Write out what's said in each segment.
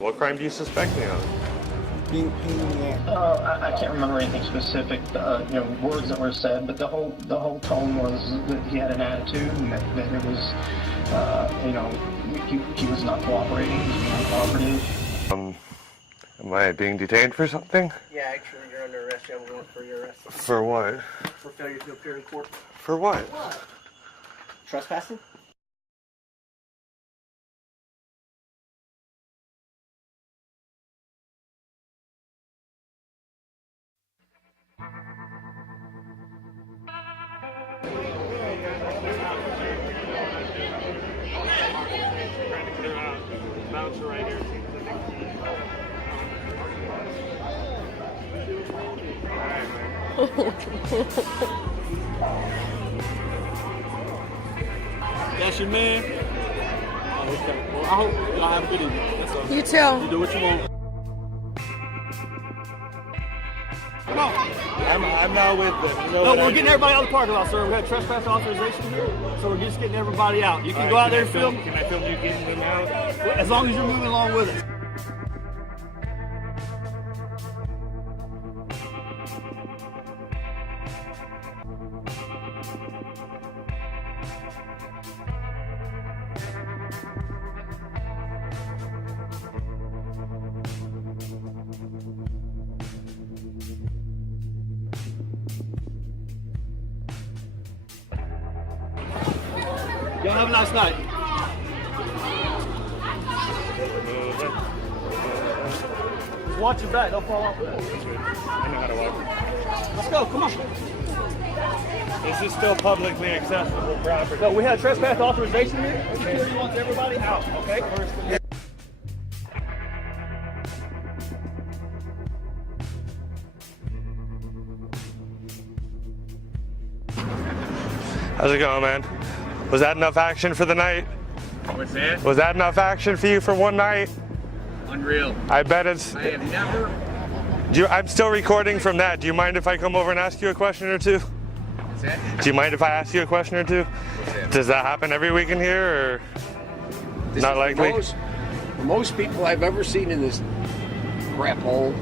What crime do you suspect me of? I can't remember anything specific, words that were said, but the whole tone was that he had an attitude and that it was, he was not cooperating, he was being uncooperative. Am I being detained for something? Yeah, actually, you're under arrest. You have a warrant for your arrest. For what? For failure to appear in court. For what? What? Trespassing? Bouncer right here. That's your man? Oh, okay. Well, I hope y'all have a good evening. That's all. You too. You do what you want. Come on. I'm not with them. No, we're getting everybody out of the parking lot, sir. We have trespass authorization here, so we're just getting everybody out. You can go out there and film. Can I film you getting them out? As long as you're moving along with us. Y'all have a nice night. Just watch your back, don't fall off. I know how to walk. Let's go, come on. Is this still publicly accessible property? No, we have trespass authorization here. Security wants everybody out, okay? How's it going, man? Was that enough action for the night? What's that? Was that enough action for you for one night? Unreal. I bet it's... I have never... I'm still recording from that. Do you mind if I come over and ask you a question or two? What's that? Do you mind if I ask you a question or two? What's that? Does that happen every week in here, or This not is likely? the most people I've ever seen in this crap hole.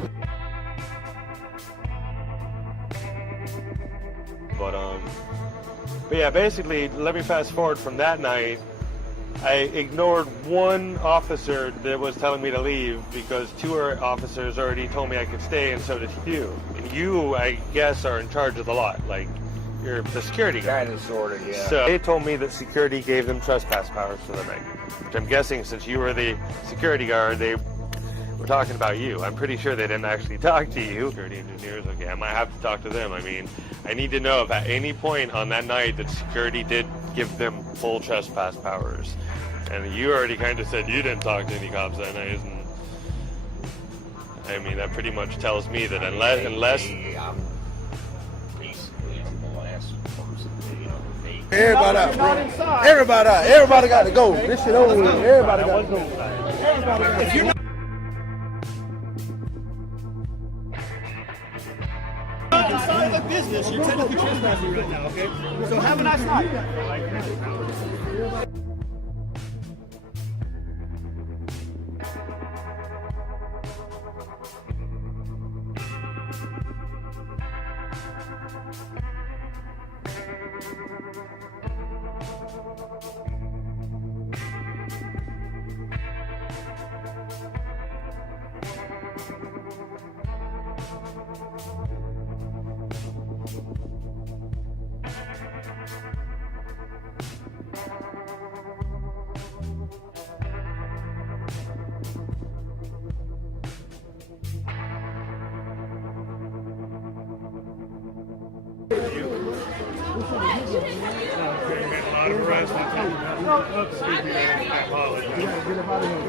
But yeah, basically, let me fast forward from that night. I ignored one officer that was telling me to leave because two officers already told me I could stay, and so did you. And you, I guess, are in charge of the lot. Like, you're the security guard. Kind of, sort of, yeah. So they told me that security gave them trespass powers for the night. Which I'm guessing, since you were the security guard, they were talking about you. I'm pretty sure they didn't actually talk to you. Security engineers, okay, I might have to talk to them. I mean, I need to know if at any point on that night that security did give them full trespass powers. And you already kind of said you didn't talk to any cops that night, and I mean, that pretty much tells me that unless Basically, the last person, Everybody out, bro. Everybody out. Everybody got to go. This shit over with. Everybody got to go. If you're not Inside of business, you're technically trespassing right now, okay? So have a nice night.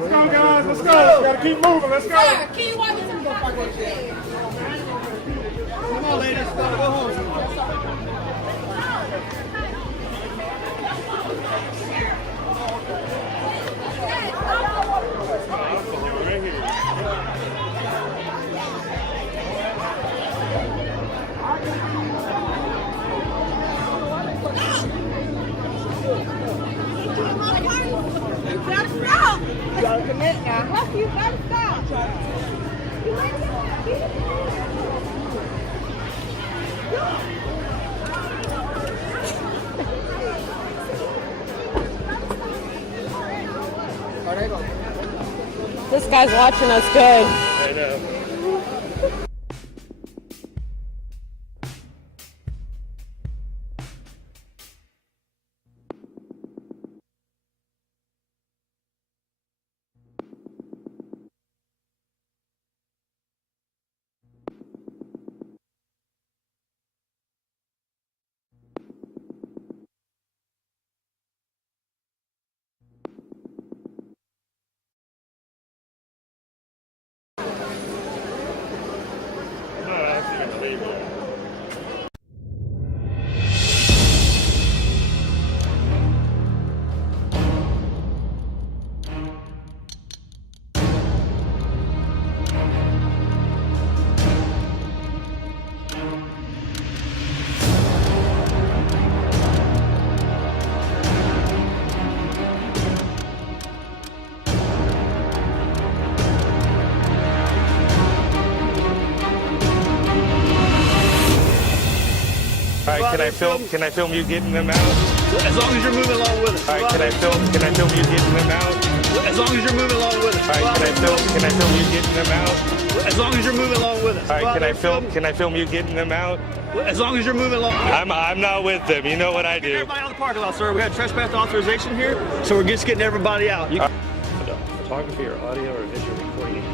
Let's go, guys. Let's go. Gotta keep moving. Let's go. Can you walk me some Come on, ladies. Gotta go home. You gotta stop. You gotta commit now. You gotta stop. This guy's watching us good. I know. All right, can I film you getting them out? As long as you're moving along with us. All right, can I film you getting them out? As long as you're moving along with us. All right, can I film you getting them out? As long as you're moving along with us. All right, can I film you getting them out? As long as you're moving along. I'm not with them. You know what I do. Everybody out of the parking lot, sir. We got trespass authorization here, so we're just getting everybody out. Photography or audio or visual recording.